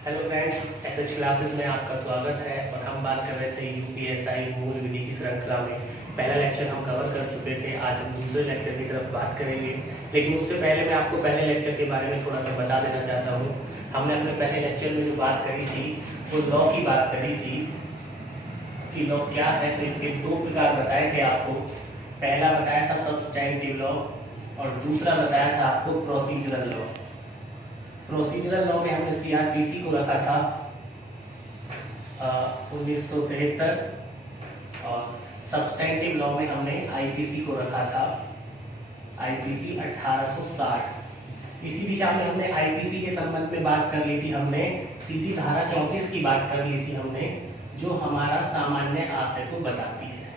Hello friends, SH classes में आपका स्वागत है। और हम बात कर रहे थे यूपीएसआई मूल विधि की श्रृंखला में। पहला लेक्चर हम कवर कर चुके थे। आज हम दूसरे लेक्चर की तरफ बात करेंगे, लेकिन उससे पहले मैं आपको पहले लेक्चर के बारे में थोड़ा सा बता देना चाहता हूँ। हमने अपने पहले लेक्चर में जो बात करी थी वो लॉ की बात करी थी कि लॉ क्या है। तो इसके दो प्रकार बताए थे आपको। पहला बताया था सब्सटैंटिव लॉ और दूसरा बताया था आपको प्रोसीजरल लॉ। प्रोसीजरल लॉ में हमने सीआरपीसी को रखा था 1973 और सब्सटैंटिव लॉ में हमने आईपीसी को रखा था आईपीसी 1860। इसी दिशा में हमने आईपीसी के संबंध में बात कर ली थी। हमने सीधी धारा 34 की बात कर ली थी हमने, जो हमारा सामान्य आशय को बताती है।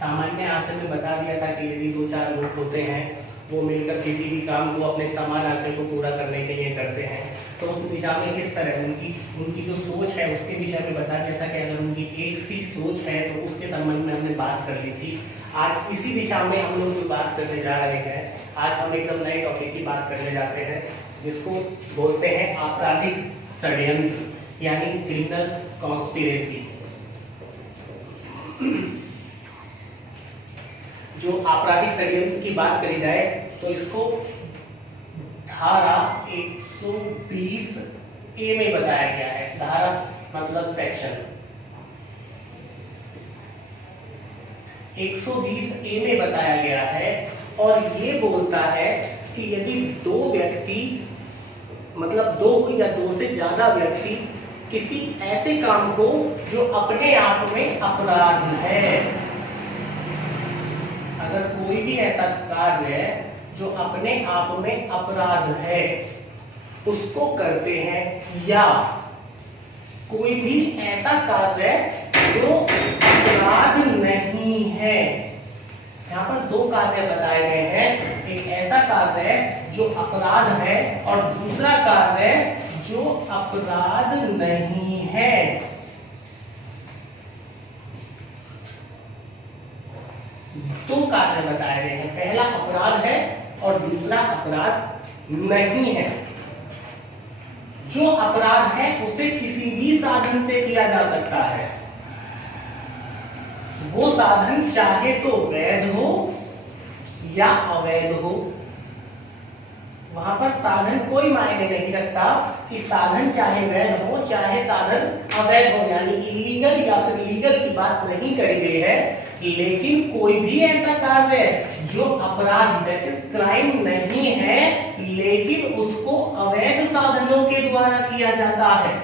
सामान्य आशय में बता दिया था कि यदि दो चार लोग होते हैं वो मिलकर किसी भी काम को अपने समान आशय को पूरा करने के लिए करते हैं, तो उस दिशा में किस तरह उनकी जो सोच है उसके विषय में बता दिया था कि अगर उनकी एक सी सोच है तो उसके संबंध में हमने बात कर ली थी। आज इसी दिशा में हम लोग जो बात करने जा रहे हैं, आज हम एकदम नए टॉपिक की बात करने जाते हैं, जिसको बोलते हैं आपराधिक षड्यंत्र यानी क्रिमिनल कॉन्स्पिरेसी। जो आपराधिक षड्यंत्र की बात करी जाए तो इसको धारा 120 ए में बताया गया है। धारा मतलब सेक्शन 120 ए में बताया गया है और ये बोलता है कि यदि दो व्यक्ति मतलब दो या दो से ज्यादा व्यक्ति किसी ऐसे काम को जो अपने आप में अपराध है, अगर कोई भी ऐसा कार्य है जो अपने आप में अपराध है उसको करते हैं, या कोई भी ऐसा कार्य जो अपराध नहीं है। यहाँ पर दो कार्य बताए गए हैं, एक ऐसा कार्य है जो अपराध है और दूसरा कार्य जो अपराध नहीं है। दो कार्य बताए गए हैं, पहला अपराध है और दूसरा अपराध नहीं है। जो अपराध है उसे किसी भी साधन से किया जा सकता है। वो साधन चाहे तो वैध हो या अवैध हो। वहां पर साधन कोई मायने नहीं रखता कि साधन चाहे वैध हो चाहे साधन अवैध हो, यानी इलीगल या फिर लीगल की बात नहीं करी गई है। लेकिन कोई भी ऐसा कार्य जो अपराध क्राइम नहीं है लेकिन उसको अवैध साधनों के द्वारा किया जाता है।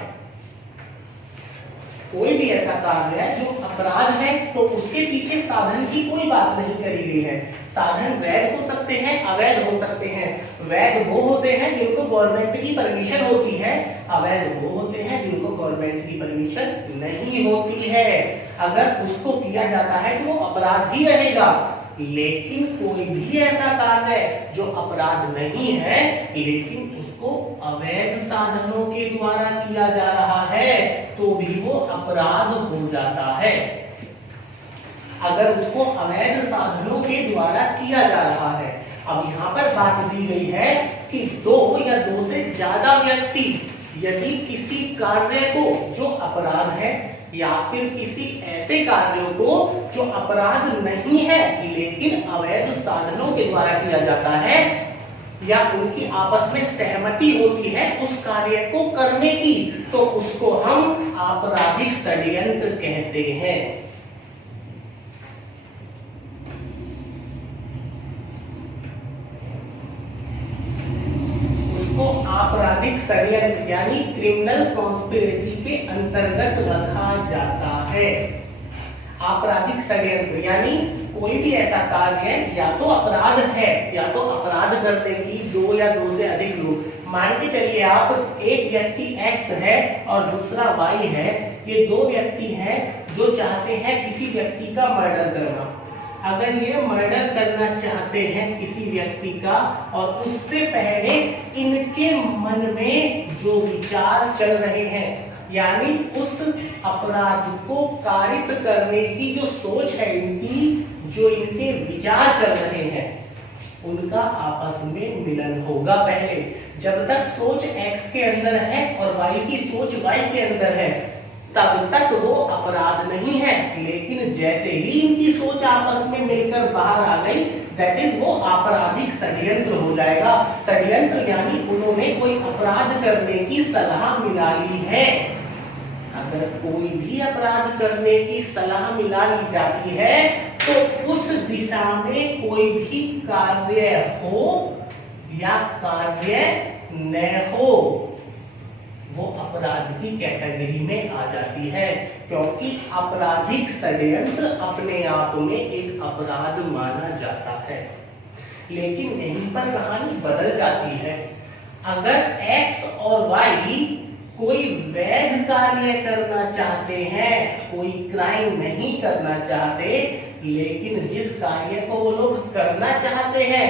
कोई भी ऐसा कार्य है जो अपराध है तो उसके पीछे साधन की कोई बात नहीं करी गई है। साधन वैध हो सकते हैं, अवैध हो सकते हैं। वैध वो होते हैं जिनको गवर्नमेंट की परमिशन होती है, अवैध वो होते हैं जिनको गवर्नमेंट की परमिशन नहीं होती है। अगर उसको किया जाता है तो वो अपराध ही रहेगा। लेकिन कोई भी ऐसा कार्य जो अपराध नहीं है लेकिन उसको अवैध साधनों के द्वारा किया जा रहा है तो भी वो अपराध हो जाता है। अगर उसको अवैध साधनों के द्वारा किया जा रहा है। अब यहाँ पर बात दी गई है कि दो या दो से ज्यादा व्यक्ति यदि किसी कार्य को जो अपराध है या फिर किसी ऐसे कार्यों को जो अपराध नहीं है लेकिन अवैध साधनों के द्वारा किया जाता है, या उनकी आपस में सहमति होती है उस कार्य को करने की, तो उसको हम आपराधिक षड्यंत्र कहते हैं। उसको आपराधिक षड्यंत्र यानी क्रिमिनल कॉन्स्पिरेसी के अंतर्गत रखा जाता है। आपराधिक षड्यंत्र यानी कोई भी ऐसा कार्य या तो अपराध है या तो अपराध करने की दो या दो से अधिक लोग, मान के चलिए आप एक व्यक्ति X है और दूसरा Y है। ये दो व्यक्ति हैं जो चाहते हैं किसी व्यक्ति का मर्डर करना। अगर ये मर्डर करना चाहते हैं किसी व्यक्ति का और उससे पहले इनके मन में जो विचार चल रहे हैं, यानी उस अपराध को कारित करने की जो सोच है इनकी, जो इनके विचार चल रहे हैं, उनका आपस में मिलन होगा। पहले जब तक सोच X के अंदर है और और वाई की सोच वाई के अंदर है, तब तक वो अपराध नहीं है। लेकिन जैसे ही इनकी सोच आपस में मिलकर बाहर आ गई, दैट इज वो आपराधिक षड्यंत्र हो जाएगा। षड्यंत्र यानी उन्होंने कोई अपराध करने की सलाह मिला ली है। अगर कोई भी अपराध करने की सलाह मिला ली जाती है तो उस दिशा में कोई भी कार्य हो या कार्य न हो, वो अपराध की कैटेगरी में आ जाती है, क्योंकि आपराधिक षड्यंत्र अपने आप में एक अपराध माना जाता है। लेकिन यहीं पर कहानी बदल जाती है। अगर x और y कोई वैध कार्य करना चाहते हैं, कोई क्राइम नहीं करना चाहते, लेकिन जिस कार्य को वो लोग करना चाहते हैं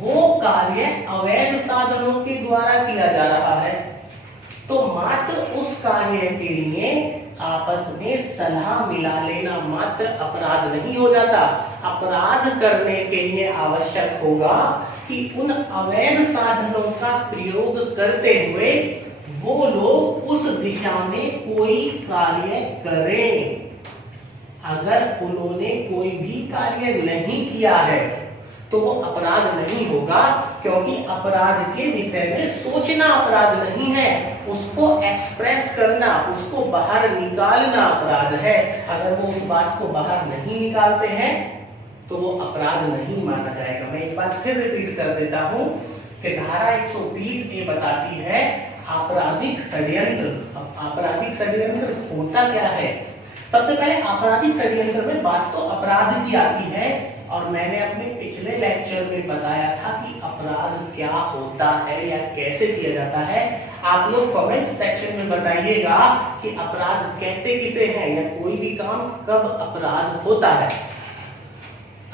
वो कार्य अवैध साधनों के द्वारा किया जा रहा है, तो मात्र उस कार्य के लिए आपस में सलाह मिला लेना मात्र अपराध नहीं हो जाता। अपराध करने के लिए आवश्यक होगा कि उन अवैध साधनों का प्रयोग करते हुए वो लोग उस दिशा में कोई कार्य करें। अगर उन्होंने कोई भी कार्य नहीं किया है तो वो अपराध नहीं होगा, क्योंकि अपराध के विषय में सोचना अपराध नहीं है, उसको एक्सप्रेस करना, उसको बाहर निकालना अपराध है। अगर वो उस बात को बाहर नहीं निकालते हैं तो वो अपराध नहीं माना जाएगा। मैं एक बात फिर रिपीट कर देता हूं कि धारा 120 ये बताती है आपराधिक षड्यंत्र। अब आपराधिक षड्यंत्र होता क्या है? सबसे पहले आपराधिक षड्यंत्र में बात तो अपराध की आती है, और मैंने अपने पिछले लेक्चर में बताया था कि अपराध क्या होता है या कैसे किया जाता है। आप लोग कमेंट सेक्शन में बताइएगा कि अपराध कहते किसे हैं या कोई भी काम कब अपराध होता है।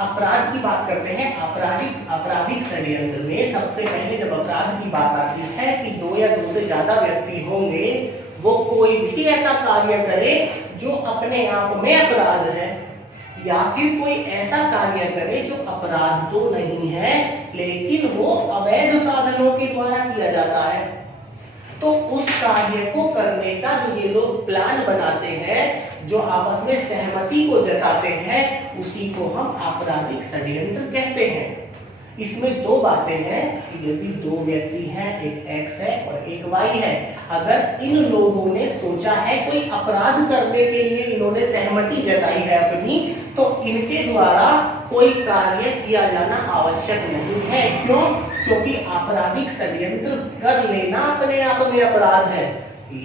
अपराध की बात करते हैं। आपराधिक षड्यंत्र में सबसे पहले जब अपराध की बात आती है कि दो या दो से ज्यादा व्यक्ति होंगे, वो कोई भी ऐसा कार्य करे जो अपने आप में अपराध है, या फिर कोई ऐसा कार्य करे जो अपराध तो नहीं है लेकिन वो अवैध साधनों के द्वारा किया जाता है, तो उस कार्य को करने का जो ये लोग प्लान बनाते हैं, जो आपस में सहमति को जताते हैं, उसी को हम आपराधिक षड्यंत्र कहते हैं। इसमें दो बातें हैं कि यदि दो व्यक्ति हैं, एक x है और एक y है, अगर इन लोगों ने सोचा है कोई अपराध करने के लिए, इन्होंने सहमति जताई है अपनी, तो इनके द्वारा कोई कार्य किया जाना आवश्यक नहीं है। क्यों? क्योंकि आपराधिक षड्यंत्र कर लेना अपने आप में अपराध है।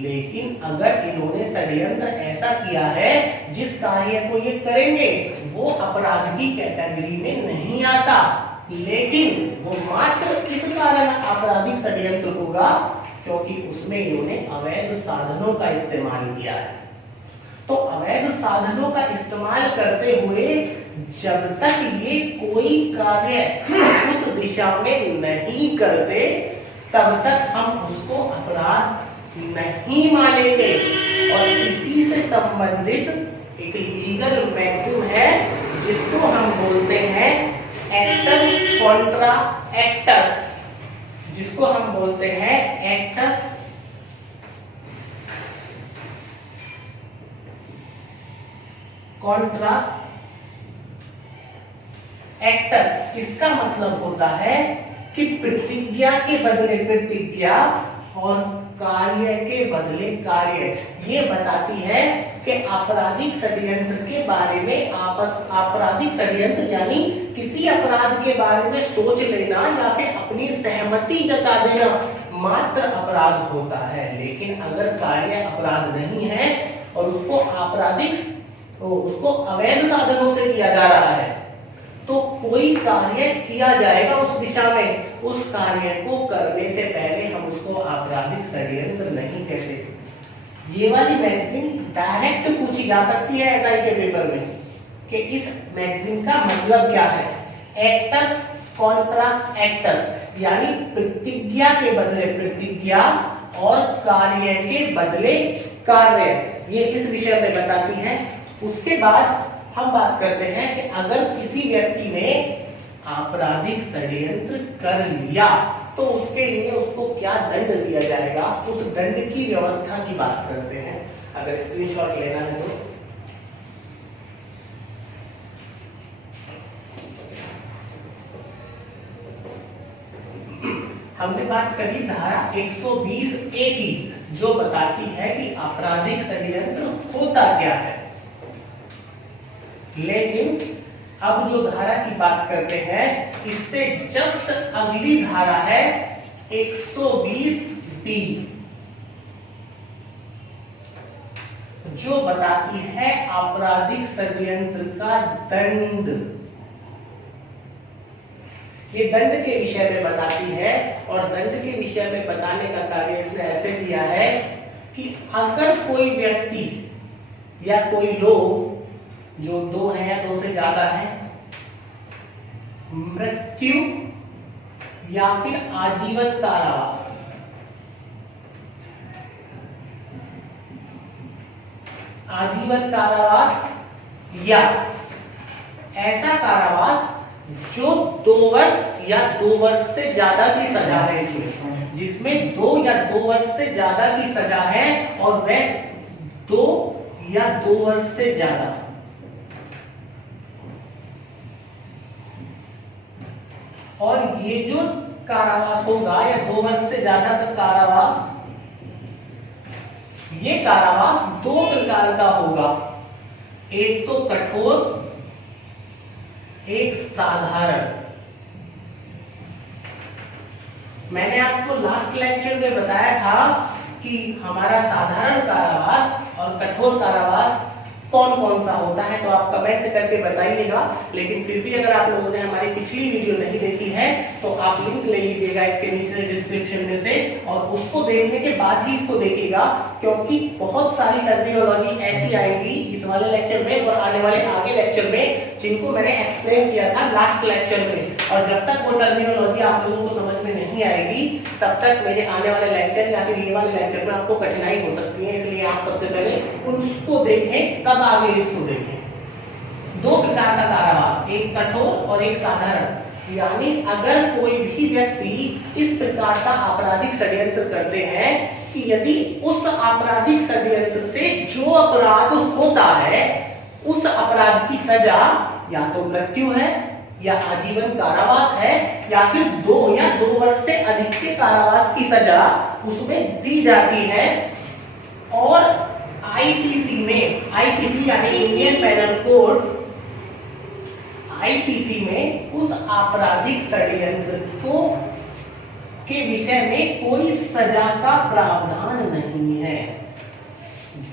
लेकिन अगर इन्होंने षड्यंत्र ऐसा किया है जिस कार्य को ये करेंगे वो अपराध की कैटेगरी में नहीं आता, लेकिन वो मात्र इस कारण आपराधिक षड्यंत्र होगा क्योंकि उसमें इन्होंने अवैध साधनों का इस्तेमाल किया है। तो अवैध साधनों का इस्तेमाल करते हुए जब तक ये कोई कार्य उस दिशा में नहीं करते तब तक हम उसको अपराध नहीं मानेंगे। और इसी से संबंधित एक लीगल मैक्सिम है जिसको हम बोलते हैं एक्टस कॉन्ट्रा एक्टस, जिसको हम बोलते हैं एक्टस कॉन्ट्रा एक्टस। इसका मतलब होता है कि प्रतिज्ञा के बदले प्रतिज्ञा और कार्य के बदले कार्य। ये बताती है कि आपराधिक षड्यंत्र के बारे में आपराधिक षड्यंत्र यानी किसी अपराध के बारे में सोच लेना या फिर अपनी सहमति जता देना मात्र अपराध होता है। लेकिन अगर कार्य अपराध नहीं है और उसको अवैध साधनों से किया जा रहा है तो कोई कार्य किया जाएगा उस दिशा में, उस कार्य को करने से पहले हम उसको आपराधिक षड्यंत्र नहीं कहते। ये वाली मैगजीन डायरेक्ट पूछी जा सकती है एसआई के पेपर में कि इस मैगजीन का मतलब क्या है। एक्टस कॉन्ट्रा एक्टस यानी प्रतिज्ञा के बदले प्रतिज्ञा और कार्य के बदले कार्य, ये इस विषय में बताती है। उसके बाद हम बात करते हैं कि अगर किसी व्यक्ति ने आपराधिक षड्यंत्र कर लिया तो उसके लिए उसको क्या दंड दिया जाएगा, उस दंड की व्यवस्था की बात करते हैं। अगर स्क्रीनशॉट लेना है तो हमने बात करी धारा 120A की, जो बताती है कि आपराधिक षड्यंत्र होता क्या है। लेकिन अब जो धारा की बात करते हैं इससे जस्ट अगली धारा है 120B, जो बताती है आपराधिक षड्यंत्र का दंड। ये दंड के विषय में बताती है और दंड के विषय में बताने का कार्य इसने ऐसे किया है कि अगर कोई व्यक्ति या कोई लोग जो दो है या दो से ज्यादा है मृत्यु या फिर आजीवन कारावास, आजीवन कारावास या ऐसा कारावास जो 2 वर्ष या 2 वर्ष से ज्यादा की सजा है, इसमें जिसमें 2 या 2 वर्ष से ज्यादा की सजा है और वह 2 या 2 वर्ष से ज्यादा, और ये जो कारावास होगा या 2 वर्ष से ज्यादा का कारावास, ये कारावास 2 प्रकार का होगा, एक तो कठोर, एक साधारण। मैंने आपको लास्ट लेक्चर में बताया था कि हमारा साधारण कारावास और कठोर कारावास कौन कौन सा होता है, तो आप कमेंट करके बताइएगा। लेकिन फिर भी अगर आप लोगों ने हमारी पिछली वीडियो नहीं देखी है तो आप लिंक ले लीजिएगा इसके नीचे डिस्क्रिप्शन में से और उसको देखने के बाद ही इसको देखिएगा, क्योंकि बहुत सारी टर्मिनोलॉजी ऐसी आएंगी इस वाले लेक्चर में और आने वाले आगे लेक्चर में जिनको मैंने एक्सप्लेन किया था लास्ट लेक्चर में, और जब तक वो टर्मिनोलॉजी आप लोगों को समझ में नहीं आएगी तब तक मेरे आने वाले लेक्चर या फिर ये वाले लेक्चर में आपको कठिनाई हो सकती है। इसलिए आप सबसे पहले उसको देखें तब आगे इसको देखें। 2 प्रकार का कारावास, एक कठोर और एक साधारण। यानी अगर कोई भी व्यक्ति इस प्रकार का आपराधिक षड्यंत्र करते हैं कि यदि उस आपराधिक षड्यंत्र से जो अपराध होता है उस अपराध की सजा या तो मृत्यु है या आजीवन कारावास है या फिर 2 या 2 वर्ष से अधिक के कारावास की सजा उसमें दी जाती है, और आईपीसी में, आईपीसी यानी इंडियन पेनल कोड, आईपीसी में उस आपराधिक षड्यंत्र को के विषय में कोई सजा का प्रावधान नहीं है।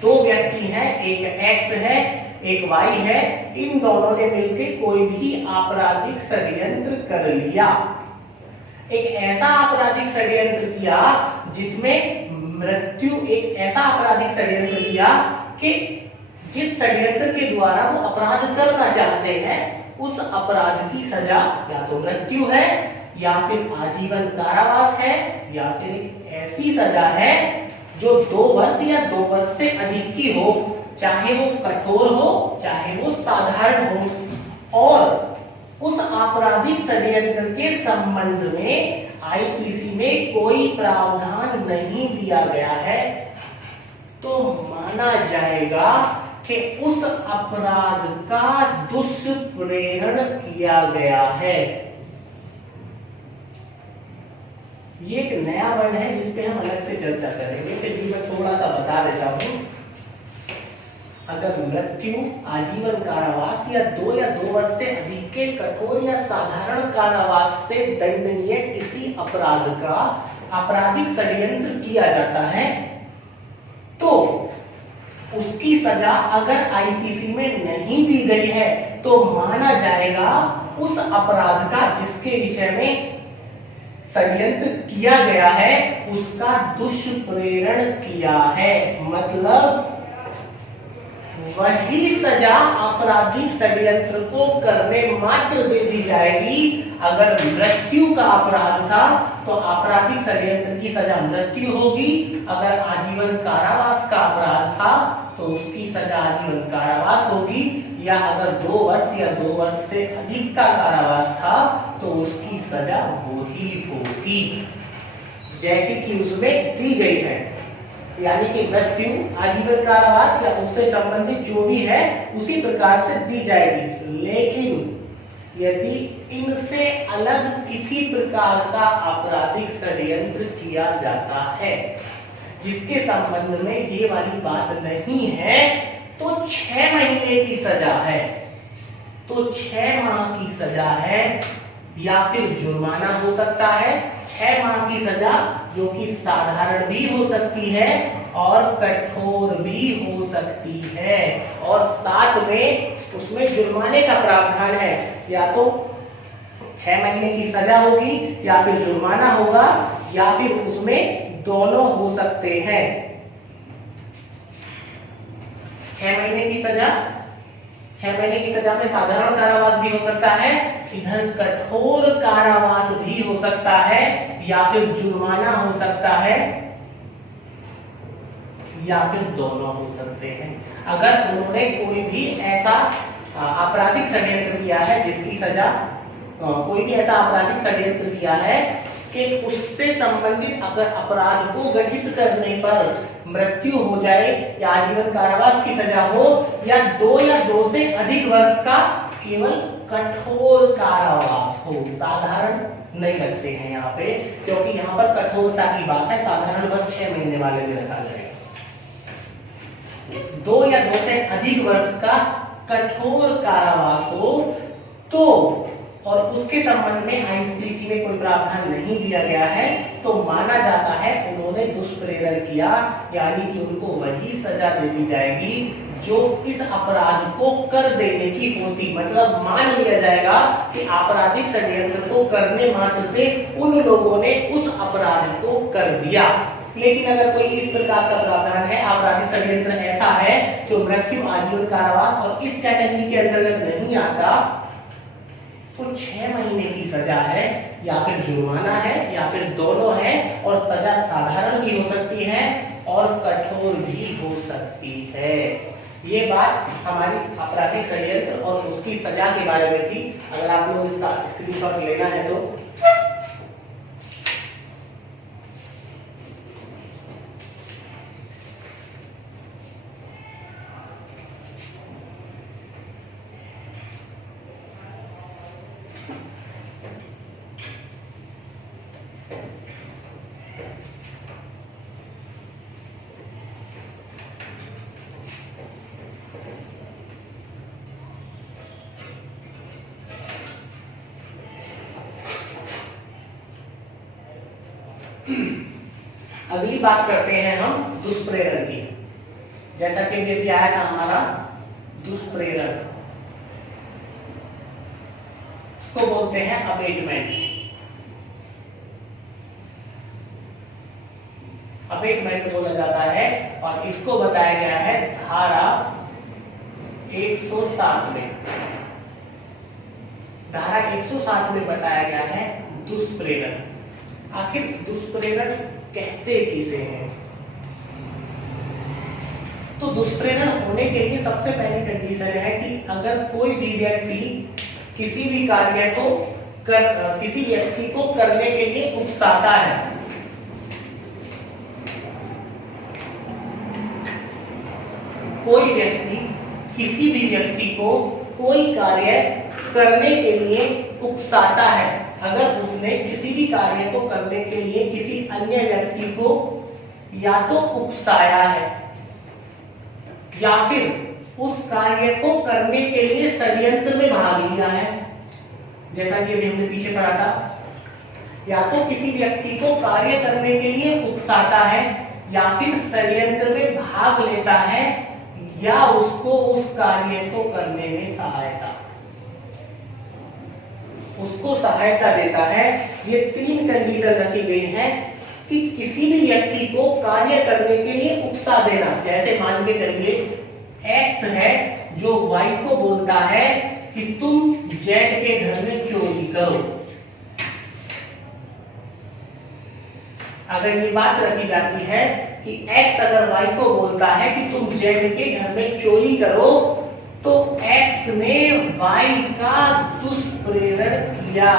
2 व्यक्ति हैं, एक एक्स है एक वाई है, इन दोनों ने मिलकर कोई भी आपराधिक षड्यंत्र कर लिया, एक ऐसा आपराधिक षड्यंत्र किया जिसमें मृत्यु, एक ऐसा आपराधिक षड्यंत्र किया कि जिस षड्यंत्र के द्वारा वो अपराध करना चाहते हैं उस अपराध की सजा या तो मृत्यु है या फिर आजीवन कारावास है या फिर ऐसी सजा है जो 2 वर्ष या 2 वर्ष से अधिक की हो, चाहे वो कठोर हो चाहे वो साधारण हो। और उस आपराधिक षड्यंत्र के संबंध में आईपीसी में कोई प्रावधान नहीं दिया गया है, तो माना जाएगा कि उस अपराध का दुष्प्रेरण किया गया है। ये एक नया वर्ण है जिस पे हम अलग से चर्चा करेंगे, फिर भी मैं थोड़ा सा बता देता हूं। अगर मृत्यु, आजीवन कारावास या 2 या 2 वर्ष से अधिक के कठोर या साधारण कारावास से दंडनीय किसी अपराध का आपराधिक षड्यंत्र किया जाता है तो उसकी सजा अगर आईपीसी में नहीं दी गई है तो माना जाएगा उस अपराध का जिसके विषय में षड्यंत्र किया गया है उसका दुष्प्रेरण किया है। मतलब वही सजा आपराधिक षड्यंत्र को करने मात्र दे दी जाएगी। अगर मृत्यु का अपराध था तो आपराधिक षड्यंत्र की सजा मृत्यु होगी, अगर आजीवन कारावास का अपराध था तो उसकी सजा आजीवन कारावास होगी, या अगर 2 वर्ष या 2 वर्ष से अधिक का कारावास था तो उसकी सजा वो ही होगी जैसी कि उसमें दी गई है। यानी कि मृत्यु, आजीवन कारावास या उससे संबंधित जो भी है उसी प्रकार से दी जाएगी। लेकिन यदि इनसे अलग किसी प्रकार का आपराधिक षड्यंत्र किया जाता है जिसके संबंध में ये वाली बात नहीं है, तो 6 महीने की सजा है, तो 6 माह की सजा है, या फिर जुर्माना हो सकता है। 6 माह की सजा जो कि साधारण भी हो सकती है और कठोर भी हो सकती है, और साथ में उसमें जुर्माने का प्रावधान है। या तो 6 महीने की सजा होगी, या फिर जुर्माना होगा, या फिर उसमें दोनों हो सकते हैं। 6 महीने की सजा, 6 महीने की सजा में साधारण कारावास भी हो सकता है, इधर कठोर कारावास भी हो सकता है, या फिर जुर्माना हो सकता है, या फिर दोनों हो सकते हैं। अगर उन्होंने कोई भी ऐसा आपराधिक षड्यंत्र किया है जिसकी सजा, कोई भी ऐसा आपराधिक षड्यंत्र किया है कि उससे संबंधित अगर अपराध को गठित करने पर मृत्यु हो जाए या आजीवन कारावास की सजा हो, या 2 से अधिक वर्ष का केवल कठोर कारावास हो। साधारण नहीं रखते हैं यहाँ पे, क्योंकि यहाँ पर कठोरता की बात है, साधारण बस 6 महीने वाले में रखा जाएगा। 2 या 2 से अधिक वर्ष का कठोर कारावास हो तो, और उसके संबंध में आईपीसी में कोई प्रावधान नहीं दिया गया है, तो माना जाता है उन्होंने दुष्प्रेरण किया, यानी कि उनको वही सजा दे दी जाएगी जो इस अपराध को कर देने की होती। मतलब मान लिया जाएगा कि आपराधिक षड्यंत्र को करने मात्र से उन लोगों ने उस अपराध को कर दिया। लेकिन अगर कोई इस प्रकार का प्रावधान है, आपराधिक षड्यंत्र ऐसा है जो मृत्यु, आजीवन कारावास और इस कैटेगरी के अंतर्गत नहीं आता, तो 6 महीने की सजा है, या फिर जुर्माना है, या फिर दोनों है, और सजा साधारण भी हो सकती है और कठोर भी हो सकती है। ये बात हमारी आपराधिक षड्यंत्र और उसकी सजा के बारे में थी। अगर आप लोग इसका स्क्रीनशॉट लेना है तो अगली बात करते हैं हम दुष्प्रेरण की। जैसा कि अभी आया था हमारा दुष्प्रेरण, इसको बोलते हैं अबेटमेंट। अबेटमेंट बोला जाता है, और इसको बताया गया है धारा 107 में। धारा 107 में बताया गया है दुष्प्रेरण। आखिर दुष्प्रेरण कहते किसे हैं? तो दुष्प्रेरण होने के लिए सबसे पहली कंडीशन है कि अगर कोई भी व्यक्ति किसी भी कार्य को किसी व्यक्ति को करने के लिए उकसाता है, कोई व्यक्ति किसी भी व्यक्ति को कोई कार्य करने के लिए उकसाता है, अगर उसने किसी भी कार्य को करने के लिए किसी अन्य व्यक्ति को या तो उकसाया है या फिर उस कार्य को करने के लिए षड्यंत्र में भाग लिया है, जैसा कि अभी हमने पीछे पढ़ा था, या तो किसी व्यक्ति को कार्य करने के लिए उकसाता है या फिर षड्यंत्र में भाग लेता है, या उसको उस कार्य को करने में उसको सहायता देता है। ये 3 कंडीशन रखी गई है कि किसी भी व्यक्ति को कार्य करने के लिए उकसा देना। जैसे मान के चलिए एक्स है जो वाई को बोलता है कि तुम जेड के घर में चोरी करो। अगर ये बात रखी जाती है कि x अगर y को बोलता है कि तुम z के घर में चोरी करो, तो x ने y का दुष्प्रेरण किया।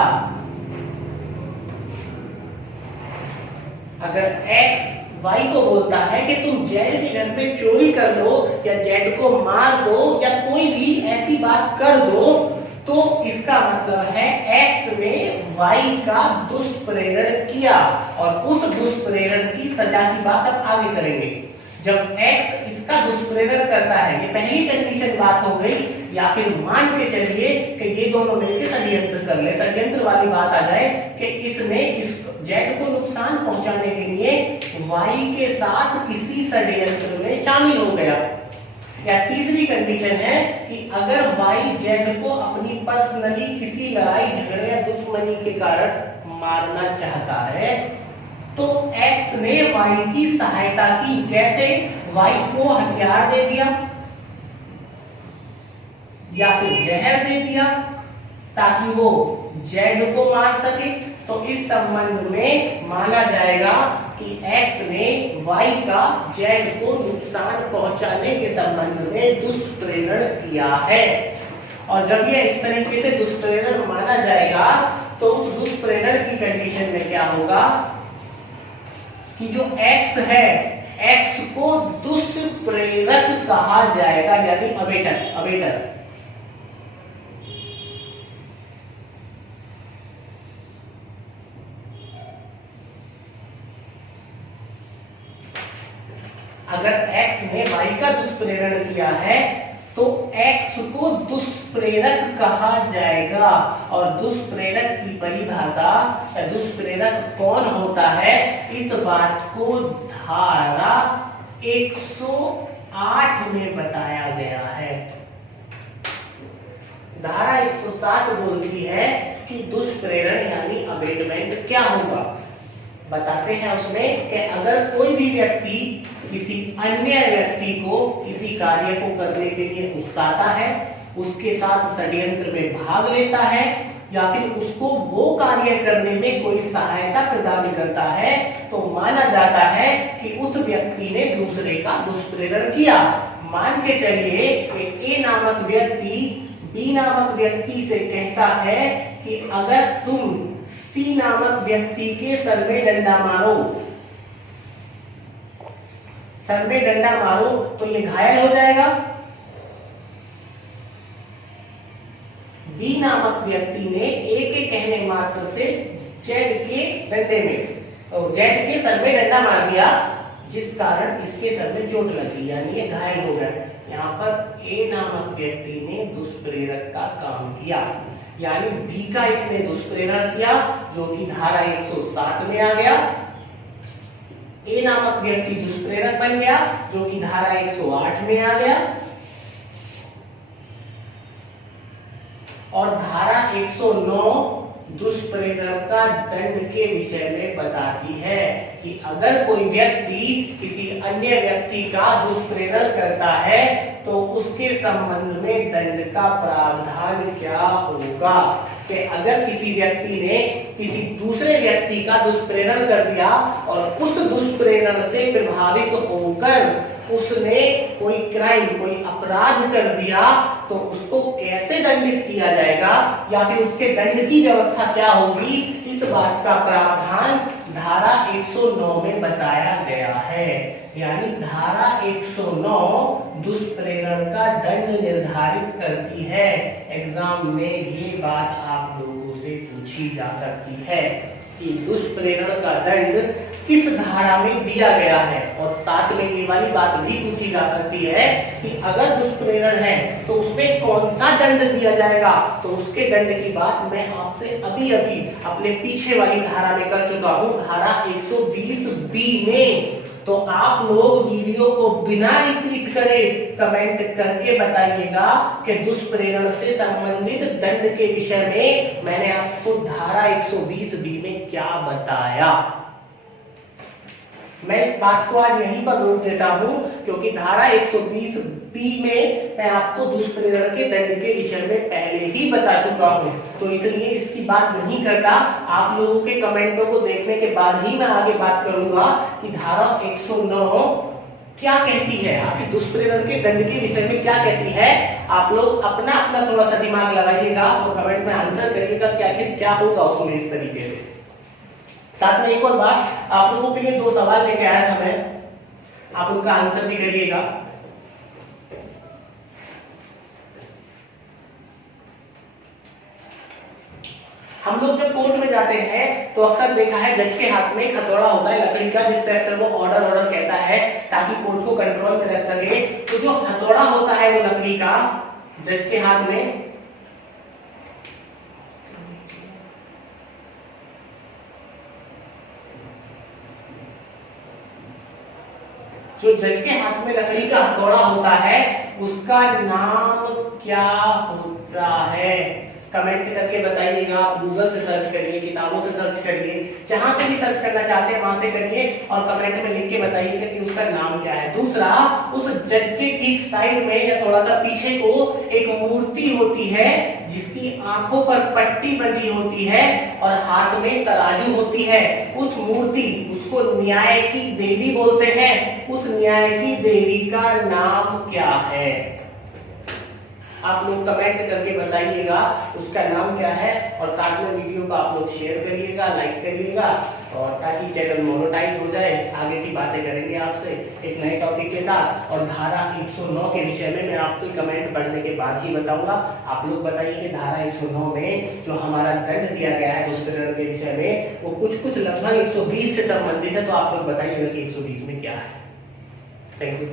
अगर x y को बोलता है कि तुम z के घर में चोरी कर लो या z को मार दो या कोई भी ऐसी बात कर दो, तो इसका मतलब है x ने y का दुष्प्रेरण किया, और उस दुष्प्रेरण की सजा की बात अब आगे करेंगे। जब x इसका दुष्प्रेरण करता है, ये पहली कंडीशन बात हो गई, या फिर मान के चलिए कि ये दोनों मिलकर षड्यंत्र कर ले, षड्यंत्र वाली बात आ जाए कि इसने इस z को नुकसान पहुंचाने के लिए y के साथ किसी षड्यंत्र में शामिल हो गया। या तीसरी कंडीशन है कि अगर y z को अपनी पर्सनली किसी लड़ाई झगड़े या दुश्मनी के कारण मारना चाहता है, तो x ने y की सहायता की। कैसे? y को हथियार दे दिया या फिर जहर दे दिया ताकि वो z को मार सके। तो इस संबंध में माना जाएगा कि x ने y का z को नुकसान पहुंचाने के संबंध में दुष्प्रेरण किया है। और जब यह इस तरीके से दुष्प्रेरण माना जाएगा, तो उस दुष्प्रेरण की कंडीशन में क्या होगा कि जो x है, x को दुष्प्रेरक कहा जाएगा, यानी अबेटर। अगर x ने y का दुष्प्रेरण किया है, तो x को दुष्प्रेरक कहा जाएगा। और दुष्प्रेरक की परिभाषा, दुष्प्रेरक कौन होता है, इस बात को धारा 108 में बताया गया है। धारा 107 बोलती है कि दुष्प्रेरण यानी अबेटमेंट क्या होगा। बताते हैं उसमें कि अगर कोई भी व्यक्ति किसी अन्य व्यक्ति को किसी कार्य को करने के लिए उकसाता है, उसके साथ षड्यंत्र में भाग लेता है, या फिर उसको वो कार्य करने में कोई सहायता प्रदान करता है, तो माना जाता है कि उस व्यक्ति ने दूसरे का दुष्प्रेरण किया। मान के चलिए कि ए नामक व्यक्ति बी नामक व्यक्ति से कहता है कि अगर तुम सी नामक व्यक्ति के सर में डंडा मारो, सर में डंडा मारो तो ये घायल हो जाएगा। बी नामक व्यक्ति ने ए के कहने मात्र से जेड के डंडे में, जेड के सर में डंडा मार दिया, जिस कारण इसके सर में चोट लगी, यानी ये घायल हो गया। यहाँ पर ए नामक व्यक्ति ने दुष्प्रेरक का काम किया, यानी बी का इसने दुष्प्रेरण किया, जो कि धारा 107 में आ गया। ए नामक व्यक्ति दुष्प्रेरक बन गया, जो कि धारा 108 में आ गया। और धारा 109 दुष्प्रेरण का दंड के विषय में बताती है कि अगर कोई व्यक्ति किसी अन्य व्यक्ति का दुष्प्रेरण करता है, तो उसके संबंध में दंड का प्रावधान क्या होगा। कि अगर किसी व्यक्ति ने किसी दूसरे व्यक्ति का दुष्प्रेरण कर दिया और उस दुष्प्रेरण से प्रभावित होकर उसने कोई क्राइम, कोई अपराध कर दिया, तो उसको कैसे दंडित किया जाएगा या फिर उसके दंड की व्यवस्था क्या होगी, इस बात का प्रावधान धारा 109 में बताया गया है। यानी धारा 109 दुष्प्रेरण का दंड निर्धारित करती है। एग्जाम में ये बात आप लोगों से पूछी जा सकती है कि दुष्प्रेरण का दंड किस धारा में दिया गया है, और साथ में ये वाली बात भी पूछी जा सकती है कि अगर दुष्प्रेरण है तो उसमें कौन सा दंड दिया जाएगा। तो उसके दंड की बात मैं आपसे अभी अपने पीछे वाली धारा में कर चुका हूं, धारा 120B में। तो आप लोग वीडियो को बिना रिपीट करे कमेंट करके बताइएगा कि दुष्प्रेरण से संबंधित दंड के विषय में मैंने आपको धारा 120B में क्या बताया। मैं इस बात को आज यहीं पर रोक देता हूं, क्योंकि धारा 120 में मैं आपको दुष्प्रेरण के दंड के विषय में पहले ही बता चुका हूं, तो इसलिए इसकी बात नहीं करता। आप लोगों के कमेंटों को देखने के बाद ही मैं आगे बात करूंगा कि धारा 109 क्या कहती है, आपकी दुष्प्रेरण के दंड के विषय में क्या कहती है। आप लोग अपना अपना थोड़ा सा दिमाग लगाइएगा और कमेंट में आंसर करिएगा कि आखिर क्या होगा उसमें इस तरीके से। साथ में एक और बात, आप लोगों के लिए 2 सवाल लेके आया था मैं, आप उनका आंसर भी करिएगा। हम लोग जब कोर्ट में जाते हैं तो अक्सर देखा है जज के हाथ में हथौड़ा होता है लकड़ी का, जिससे अक्सर वो ऑर्डर कहता है ताकि कोर्ट को कंट्रोल में रख सके। तो जो हथौड़ा होता है वो लकड़ी का जज के हाथ में, जो जज के हाथ में लकड़ी का हथौड़ा होता है उसका नाम क्या होता है? कमेंट करके बताइएगा। आप गूगल से सर्च करिए, किताबों से सर्च करिए, जहां से भी सर्च करना चाहते हैं वहां से करिए और कमेंट में लिख के बताइएगा कि उसका नाम क्या है। दूसरा, उस जज के ठीक साइड में या थोड़ा सा पीछे को एक मूर्ति होती है जिसकी आंखों पर पट्टी बंधी होती है और हाथ में तराजू होती है। उस मूर्ति, उसको न्याय की देवी बोलते हैं, उस न्याय की देवी का नाम क्या है? आप लोग कमेंट करके बताइएगा उसका नाम क्या है। और साथ में वीडियो को आप लोग शेयर करिएगा, लाइक करिएगा, और ताकि चैनल मोनेटाइज हो जाए। आगे की बातें करेंगे आपसे एक नए टॉपिक के साथ। और धारा 109 के विषय में मैं आपको कमेंट पढ़ने के बाद ही बताऊंगा। आप लोग बताइए कि धारा 109 में जो हमारा दंड दिया गया है दुष्प्रेरण के विषय में, वो कुछ लगभग 120 से संबंधित है। तो आप लोग बताइएगा कि 120 में क्या है। Thank you.